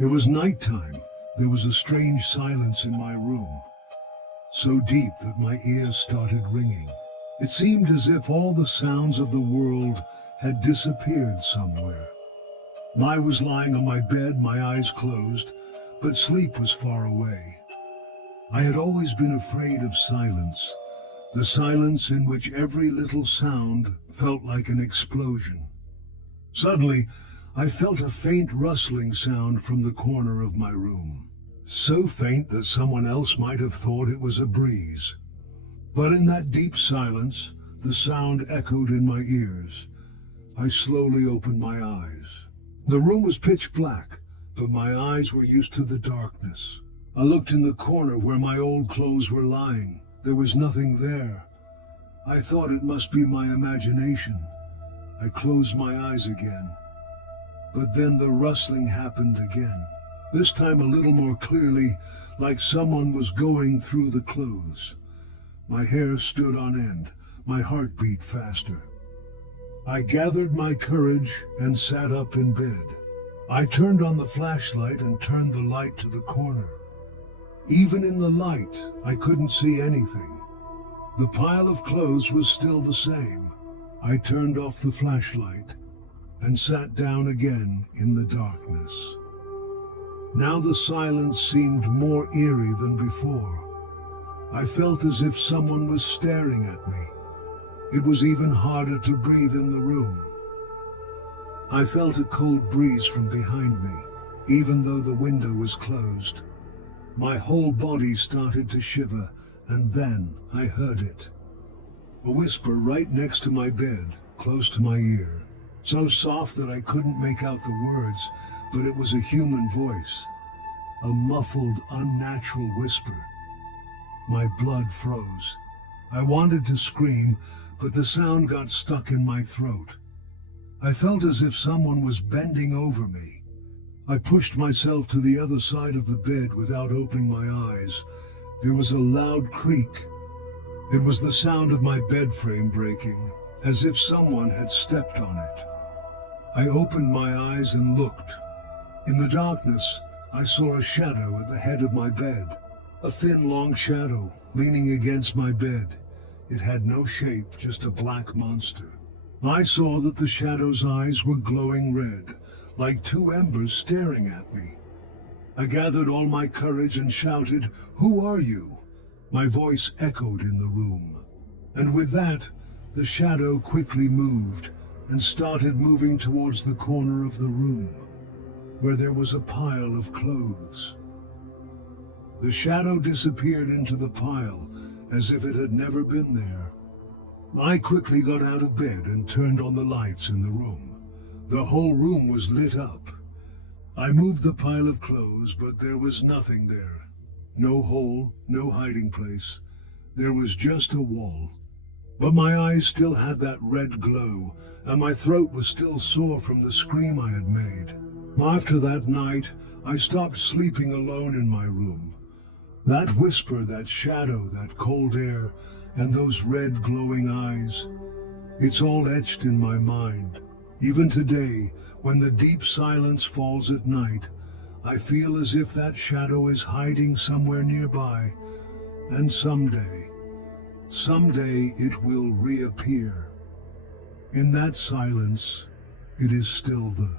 It was nighttime. There was a strange silence in my room, so deep that my ears started ringing. It seemed as if all the sounds of the world had disappeared somewhere. I was lying on my bed, my eyes closed, but sleep was far away. I had always been afraid of silence, the silence in which every little sound felt like an explosion. Suddenly, I felt a faint rustling sound from the corner of my room, so faint that someone else might have thought it was a breeze. But in that deep silence, the sound echoed in my ears. I slowly opened my eyes. The room was pitch black, but my eyes were used to the darkness. I looked in the corner where my old clothes were lying. There was nothing there. I thought it must be my imagination. I closed my eyes again. But then the rustling happened again, this time a little more clearly, like someone was going through the clothes. My hair stood on end, my heart beat faster. I gathered my courage and sat up in bed. I turned on the flashlight and turned the light to the corner. Even in the light, I couldn't see anything. The pile of clothes was still the same. I turned off the flashlight and sat down again in the darkness. Now the silence seemed more eerie than before. I felt as if someone was staring at me. It was even harder to breathe in the room. I felt a cold breeze from behind me, even though the window was closed. My whole body started to shiver, and then I heard it. A whisper right next to my bed, close to my ear. So soft that I couldn't make out the words, but it was a human voice. A muffled, unnatural whisper. My blood froze. I wanted to scream, but the sound got stuck in my throat. I felt as if someone was bending over me. I pushed myself to the other side of the bed without opening my eyes. There was a loud creak. It was the sound of my bed frame breaking, as if someone had stepped on it. I opened my eyes and looked. In the darkness, I saw a shadow at the head of my bed. A thin, long shadow leaning against my bed. It had no shape, just a black monster. I saw that the shadow's eyes were glowing red, like two embers staring at me. I gathered all my courage and shouted, "Who are you?" My voice echoed in the room. And with that, the shadow quickly moved and started moving towards the corner of the room, where there was a pile of clothes. The shadow disappeared into the pile, as if it had never been there. I quickly got out of bed and turned on the lights in the room. The whole room was lit up. I moved the pile of clothes, but there was nothing there. No hole, no hiding place. There was just a wall. But my eyes still had that red glow, and my throat was still sore from the scream I had made. After that night, I stopped sleeping alone in my room. That whisper, that shadow, that cold air, and those red glowing eyes, it's all etched in my mind. Even today, when the deep silence falls at night, I feel as if that shadow is hiding somewhere nearby, and someday it will reappear. In that silence, it is still the